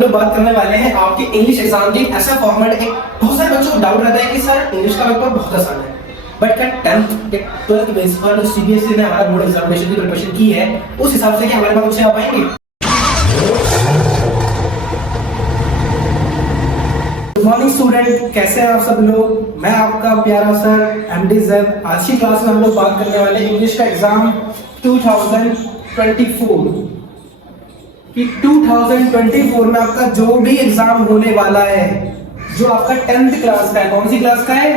लोग बात करने वाले हैं आपके इंग्लिश एग्जाम की। ऐसा फॉर्मेट एक बहुत सारे बच्चों को डाउट रहता है कि सर इंग्लिश का पेपर बहुत आसान है, बट क्या 10th या 12th के बेस पर जो सीबीएसई ने हमारा बोर्ड एग्जामिनेशन की प्रिपरेशन की है उस हिसाब से क्या हमारे पास आ पाएंगे? गुड मॉर्निंग स्टूडेंट, कैसे हैं आप सब लोग? मैं आपका प्यारा सर एमडी जैद। आज की क्लास में हम लोग बात करने वाले हैं इंग्लिश का एग्जाम 2024 कि 2024 में आपका जो भी एग्जाम होने वाला है, जो आपका 10th क्लास का है। कौन सी क्लास का है?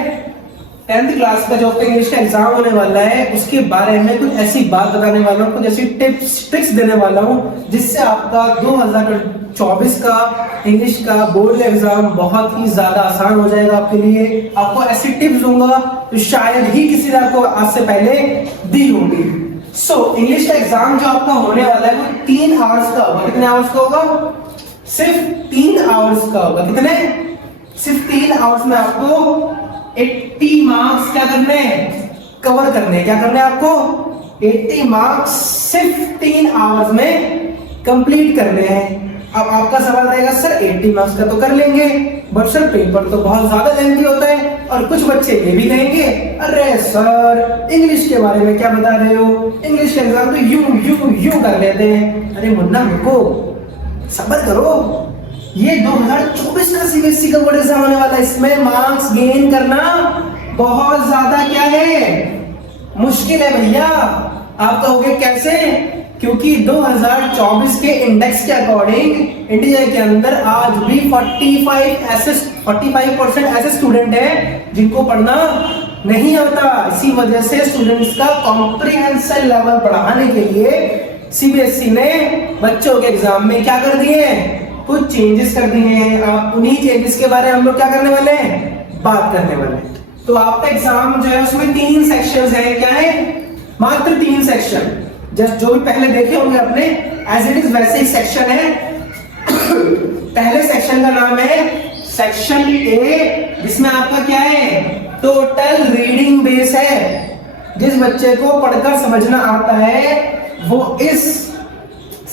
10th क्लास का जो आपका इंग्लिश का एग्जाम होने वाला है उसके बारे में कुछ ऐसी बात बताने वाला हूँ, कुछ ऐसी टिप्स ट्रिक्स देने वाला हूँ जिससे आपका 2024 का इंग्लिश का बोर्ड एग्जाम बहुत ही ज्यादा आसान हो जाएगा आपके लिए। आपको ऐसी टिप्स दूंगा जो शायद ही किसी ने आपको आज से पहले दी होंगी। इंग्लिश का एग्जाम जो आपका होने वाला है वो 3 आवर्स का होगा। कितने आवर्स का होगा? सिर्फ 3 आवर्स का होगा। कितने? सिर्फ 3 आवर्स में आपको 80 मार्क्स क्या करने हैं? कवर करने हैं। क्या करने हैं आपको? 80 मार्क्स सिर्फ 3 आवर्स में कंप्लीट करने हैं। अब आपका सवाल रहेगा सर 80 मार्क्स का तो कर लेंगे, बट सर पेपर तो बहुत ज्यादा लेंथी होता है। और कुछ बच्चे ये भी कहेंगे अरे सर इंग्लिश के बारे में क्या बता रहे हो, इंग्लिश का एग्जाम तो यूं कर लेते हैं। अरे मुन्ना रुको, सब्र करो, ये 2024 का सीबीएसई का बोर्ड एग्जाम होने वाला है। इसमें मार्क्स गेन करना बहुत ज्यादा क्या है, मुश्किल है भैया। आप कहोगे कैसे? क्योंकि 2024 के इंडेक्स के अकॉर्डिंग इंडिया के अंदर आज भी 45% ऐसे स्टूडेंट हैं जिनको पढ़ना नहीं आता। इसी वजह से स्टूडेंट्स का कॉम्प्रिहेंशन लेवल बढ़ाने के लिए सीबीएसई ने बच्चों के एग्जाम में क्या कर दिए हैं? कुछ चेंजेस कर दिए हैं। आप उन्हीं चेंजेस के बारे में हम लोग क्या करने वाले हैं? बात करने वाले हैं। तो आपका एग्जाम जो है उसमें 3 सेक्शंस हैं। क्या है? मात्र 3 सेक्शन। जस्ट जो भी पहले देखे होंगे अपने एज इट इज वैसे ही सेक्शन है। पहले सेक्शन का नाम है सेक्शन ए, जिसमें आपका क्या है? टोटल रीडिंग बेस है। जिस बच्चे को पढ़कर समझना आता है वो इस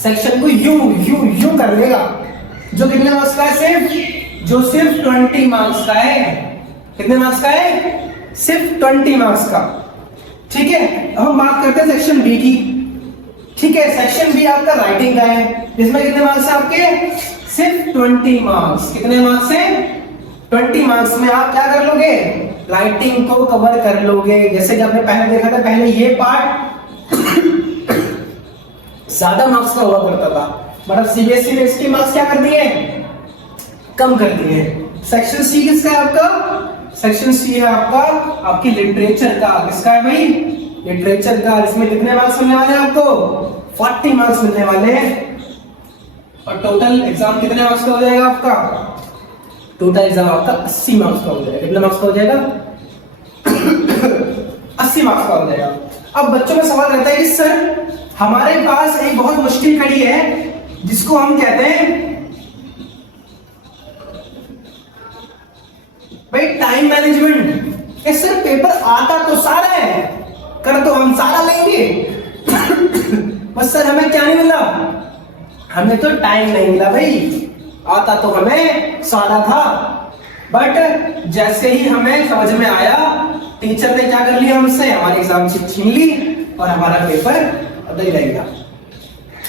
सेक्शन को यूं कर लेगा। जो कितने मार्क्स का है? सिर्फ 20 मार्क्स का है। कितने मार्क्स का है? सिर्फ 20 मार्क्स का। ठीक है, अब हम बात करते हैं सेक्शन बी की। ठीक है, सेक्शन बी आपका राइटिंग का है, जिसमें कितने मार्क्स है आपके? सिर्फ 20 मार्क्स। कितने मार्क्स है? 20 मार्क्स में आप क्या कर लोगे? राइटिंग को कवर कर लोगे। जैसे कि आपने पहले देखा था, पहले ये पार्ट ज्यादा मार्क्स का हुआ करता था, मतलब सीबीएसई ने इसके मार्क्स क्या कर दिए? कम कर दिए। सेक्शन सी किसका है आपका? सेक्शन सी है आपका आपकी लिटरेचर का। किसका है भाई? लिटरेचर का। इसमें कितने मार्क्स मिलने वाले हैं आपको? 40 मार्क्स मिलने वाले हैं। और टोटल एग्जाम कितने मार्क्स का हो जाएगा आपका? टोटल एग्जाम आपका 80 मार्क्स का हो जाएगा। कितने मार्क्स का हो जाएगा? 80 मार्क्स का हो जाएगा। अब बच्चों का सवाल रहता है कि सर हमारे पास एक बहुत मुश्किल कड़ी है जिसको हम कहते हैं भाई टाइम मैनेजमेंट। सर पेपर आता तो सारा है, कर तो हम सारा लेंगे बस सर हमें क्या नहीं मिला? हमें तो टाइम नहीं मिला भाई। आता तो हमें सारा था, बट जैसे ही हमें समझ में आया टीचर ने क्या कर लिया हमसे? हमारी एग्जाम शीट छीन ली और हमारा पेपर अदल गया।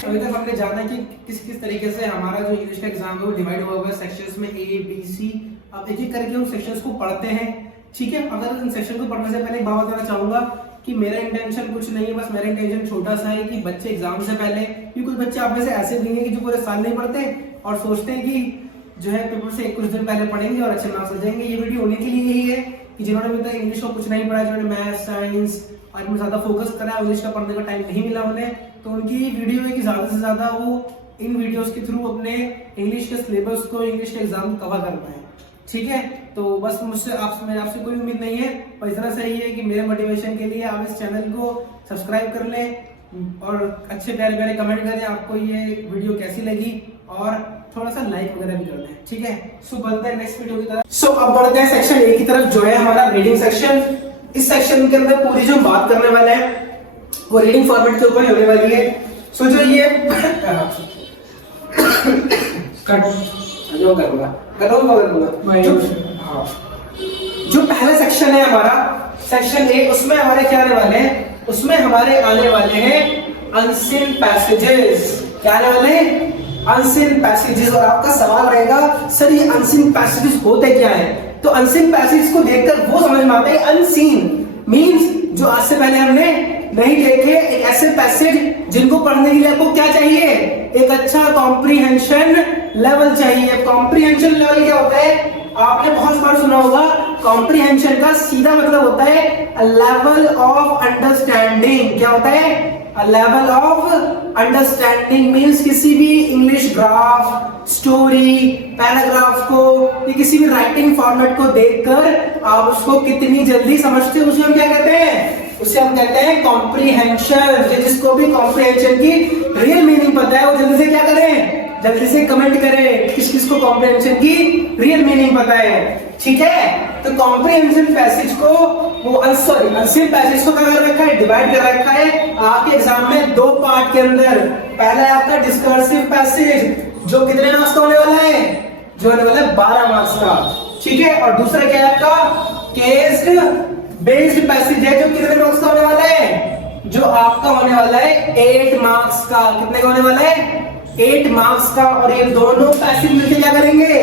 अभी तक हमने जाना कि किस किस तरीके से हमारा जो इंग्लिश का एग्जाम है वो डिवाइड हुआ है सेक्शंस में, ए बी सी। अब एक एक करके हम सेक्शंस को पढ़ते हैं। ठीक है, अगर इन सेक्शन को पढ़ने से पहले एक बात बताना चाहूंगा कि मेरा इंटेंशन कुछ नहीं है, बस मेरा इंटेंशन छोटा सा है कि बच्चे एग्जाम से पहले, कि कुछ बच्चे आप में से ऐसे भी हैं कि जो पूरे साल नहीं पढ़ते और सोचते हैं कि जो है पेपर से कुछ दिन पहले पढ़ेंगे और अच्छे मार्क्स आ जाएंगे। ये वीडियो होने के लिए यही है कि जिन्होंने अभी तक इंग्लिश को कुछ नहीं पढ़ा, जिन्होंने मैथ्स साइंस और इनमें ज्यादा फोकस करा, इंग्लिश का पढ़ने का टाइम नहीं मिला उन्हें, तो उनकी वीडियो है कि ज्यादा से ज्यादा वो इन वीडियोस के थ्रू अपने इंग्लिश के सिलेबस को, इंग्लिश के एग्जाम कवर करना है। ठीक है, तो बस मुझसे आपसे कोई उम्मीद नहीं है, पर इतना सही है कि मेरे मोटिवेशन के लिए आप इस चैनल को सब्सक्राइब कर लें और अच्छे प्यारे प्यारे कमेंट करें आपको ये वीडियो कैसी लगी, और थोड़ा सा लाइक वगैरह भी कर दें। ठीक है, सो बढ़ते हैं नेक्स्ट वीडियो की तरफ। अब बढ़ते हैं सेक्शन ए की तरफ, जो है हमारा रीडिंग सेक्शन। इस सेक्शन के अंदर पूरी जो बात करने वाले हैं वो रीडिंग फॉर्मेट के ऊपर होने वाली है। जो ये कट जो करूंगा हाँ, जो पहला सेक्शन है हमारा सेक्शन ए, उसमें हमारे क्या आने वाले हैं, उसमें हमारे आने वाले हैं अनसीन पैसेजेस। क्या आने वाले हैं? Unseen passages. और आपका सवाल रहेगा सर ये अनसीन पैसेजेस होते क्या है? तो अनसीन पैसेजेस को देखकर वो समझ में आता है अनसीन मींस जो आज से पहले हमने नहीं देखे, एक ऐसे पैसेज जिनको पढ़ने के लिए आपको क्या चाहिए, एक अच्छा कॉम्प्रिहेंशन लेवल चाहिए। कॉम्प्रिहेंशन लेवल क्या होता है? आपने बहुत बार सुना होगा, कॉम्प्रिहेंशन का सीधा मतलब होता है लेवल ऑफ अंडरस्टैंडिंग। क्या होता है? A level of understanding means किसी भी इंग्लिश ग्राफ, स्टोरी, पैराग्राफ को या किसी भी राइटिंग फॉर्मेट को देखकर आप उसको कितनी जल्दी समझते हो, उसे हम क्या कहते हैं? उसे हम कहते हैं कॉम्प्रिहेंशन। जिसको भी कॉम्प्रिहेंशन की रियल मीनिंग पता है वो जल्दी से क्या करें, जल्दी से कमेंट करें किस किस को कॉम्प्रिहेंशन की रियल मीनिंग पता है। ठीक है, तो कॉम्प्रिहेंशन पैसेज को वो अनसीन पैसेज को क्या कर रखा है, डिवाइड कर रखा है आपके एग्जाम में दो पार्ट के अंदर। पहला है आपका डिस्कर्सिव पैसेज जो कितने मार्क्स का होने वाला है, जो होने वाला है 12 मार्क्स का। ठीक है, और दूसरा क्या है आपका केस बेस्ड पैसेज है जो कितने मार्क्स का होने वाला है, जो आपका होने वाला है 8 मार्क्स का। कितने का होने वाला है? 8 मार्क्स का। और ये दोनों पैसेज मिलकर क्या करेंगे,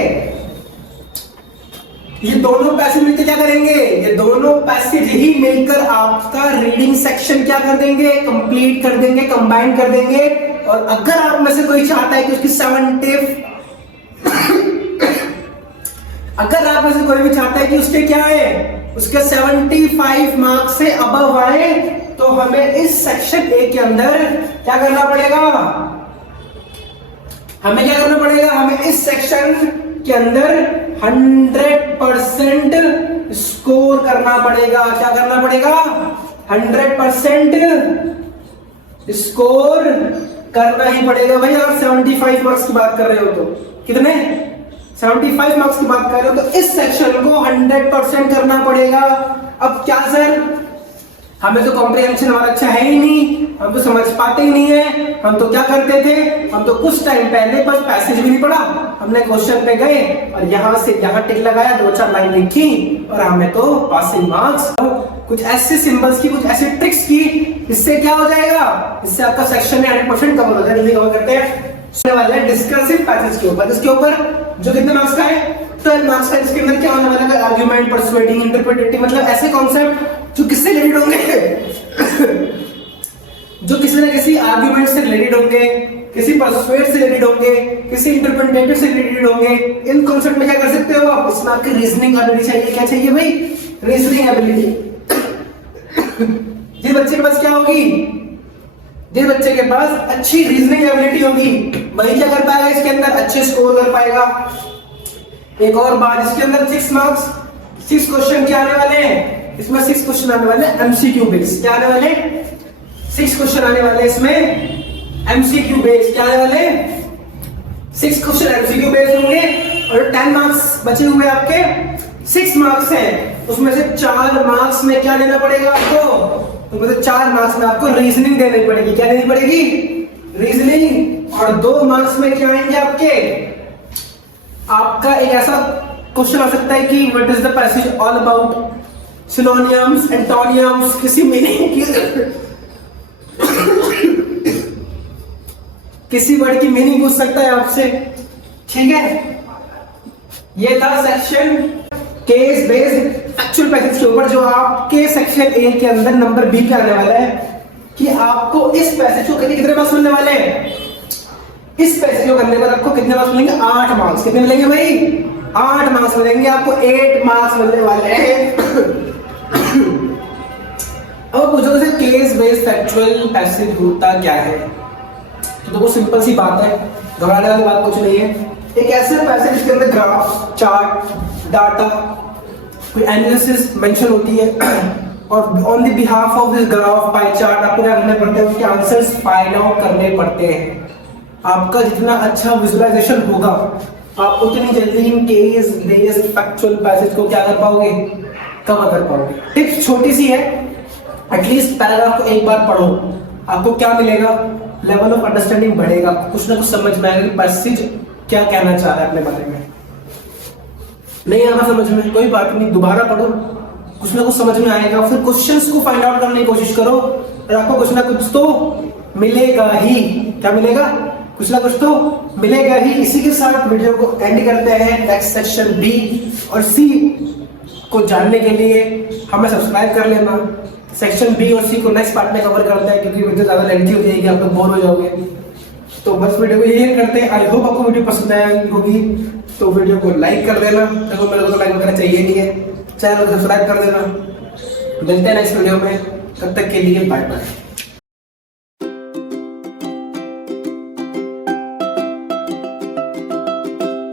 ये दोनों पैसेज मिलकर क्या करेंगे, ये दोनों पैसेज ही मिलकर आपका रीडिंग सेक्शन क्या कर देंगे, कंप्लीट कर देंगे, कंबाइन कर देंगे। और अगर आप में से कोई चाहता है कि उसकी 70 अगर आप में से कोई भी चाहता है कि उसके क्या है, उसके 75 मार्क्स से अबव आए, तो हमें इस सेक्शन ए के अंदर क्या करना पड़ेगा, हमें क्या करना पड़ेगा, हमें इस सेक्शन के अंदर 100% स्कोर करना पड़ेगा। क्या करना पड़ेगा? 100% स्कोर करना ही पड़ेगा भाई। अगर 75 मार्क्स की बात कर रहे हो तो कितने, 75 मार्क्स की बात कर रहे हो तो इस सेक्शन को 100% करना पड़ेगा। अब क्या सर, हमें तो कॉम्प्रिहेंशन हमारा अच्छा है ही नहीं, हम तो समझ पाते ही नहीं है। हम तो क्या करते थे, हम तो कुछ टाइम पहले बस पैसेज भी नहीं पढ़ा, हमने क्वेश्चन पे गए और यहां से यहां टिक लगाया, 2-4 लाइन लिखी और हमें तो पासिंग मार्क्स। कुछ ऐसे सिंबल्स की, कुछ ऐसे ट्रिक्स की, इससे क्या हो जाएगा, इससे आपका सेक्शन में 100% कवर हो जाएगा। जल्दी कवर करते हैं वाले डिस्कर्सिव पैसेज के ऊपर। इसके ऊपर जो कितने मार्क्स का है, 12 मार्क्स का। इसके अंदर क्या होने वाला है, आर्गुमेंट, पर्सुएडिंग, इंटरप्रेटेटिव, मतलब ऐसे कॉन्सेप्ट जो किससे रिलेटेड होंगे जो किसी न किसी आर्गुमेंट से रिलेटेड होंगे, किसी परसुएड से रिलेटेड होंगे, किसी इंटरप्रेटेटिव से रिलेटेड होंगे। इन कॉन्सेप्ट में क्या कर सकते हो आप, इसमें आपकी रीजनिंग एबिलिटी चाहिए। क्या चाहिए भाई? Reasoning ability. जिस बच्चे के पास क्या होगी, जिस बच्चे के पास अच्छी रीजनिंग एबिलिटी होगी वही क्या कर पाएगा, इसके अंदर अच्छे स्कोर कर पाएगा। एक और बात, इसके अंदर 6 मार्क्स, 6 क्वेश्चन क्या आने वाले हैं, इसमें 6 क्वेश्चन आने वाले हैं एमसीक्यू बेस्ड। क्या आने वाले, 6 क्वेश्चन आने वाले हैं इसमें एमसीक्यू बेस्ड। क्या आने वाले, 6 क्वेश्चन एमसीक्यू बेस्ड होंगे। और 10 मार्क्स बचे हुए आपके 6 मार्क्स हैं, उसमें से 4 मार्क्स में क्या लेना पड़ेगा आपको, तो मतलब 4 मार्क्स में आपको रीजनिंग देनी पड़ेगी। क्या देनी पड़ेगी, रीजनिंग। और 2 मार्क्स में क्या आएंगे आपके, आपका एक ऐसा क्वेश्चन आ सकता है कि what is the passage all about, synonyms, antonyms, किसी मीनिंग की किसी वर्ड की मीनिंग पूछ सकता है आपसे। ठीक है, ये था section case based factual passage के ऊपर, जो आपके सेक्शन ए के अंदर नंबर बी पे आने वाला है कि आपको इस पैसेज को कितने मार्क्स मिलने वाले हैं। इस पैसेज को करने पर आपको कितने मार्क्स मिलेंगे, 8 मार्क्स। कितने मिलेंगे भाई, 8 मार्क्स मिलेंगे आपको, 8 मार्क्स मिलने वाले हैं। अब पूछो जैसे केस बेस्ड फैक्चुअल पैसेज होता क्या है, तो देखो सिंपल सी बात है, घबराने वाली बात कुछ नहीं है। एक ऐसे पैसेज जिसके अंदर ग्राफ, चार्ट, डाटा, कोई एनालिसिस मेंशन होती है और on the behalf of this graph, pie chart आपको क्या करने पड़ते हैं, उसके आंसर्स फाइंड आउट करने पड़ते हैं। आपका जितना अच्छा विजुअलाइजेशन होगा आप उतनी जल्दी in case based factual passage को क्या कर पाओगे, कवर कर पाओगे। टिप्स छोटी सी है, एटलीस्ट पैराग्राफ को एक बार पढ़ो, आपको क्या मिलेगा, लेवल ऑफ अंडरस्टैंडिंग बढ़ेगा, कुछ ना कुछ समझ में आएगा कि पैसेज क्या कहना चाह रहा है अपने बारे में। नहीं आ रहा समझ में, कोई बात नहीं, दोबारा पढ़ो, कुछ ना कुछ समझ में आएगा। फिर क्वेश्चंस को फाइंड आउट करने की कोशिश करो और आपको कुछ ना कुछ तो मिलेगा ही। क्या मिलेगा? कुछ ना कुछ तो मिलेगा ही। इसी के साथ वीडियो को एंड करते हैं। नेक्स्ट सेक्शन बी और सी को जानने के लिए हमें सब्सक्राइब कर लेना। सेक्शन बी और सी को नेक्स्ट पार्ट में कवर करते हैं, क्योंकि वीडियो ज्यादा लेंथी हो जाएगी, आप लोग बोर हो जाओगे। तो बस वीडियो को यही करते हैं। आई होप आपको वीडियो पसंद आई होगी, तो वीडियो को लाइक कर देना। देखो मेरे को तो लाइक वगैरह चाहिए नहीं है, चैनल को सब्सक्राइब कर देना। मिलते हैं नेक्स्ट वीडियो में, तब तक के लिए बाय बाय।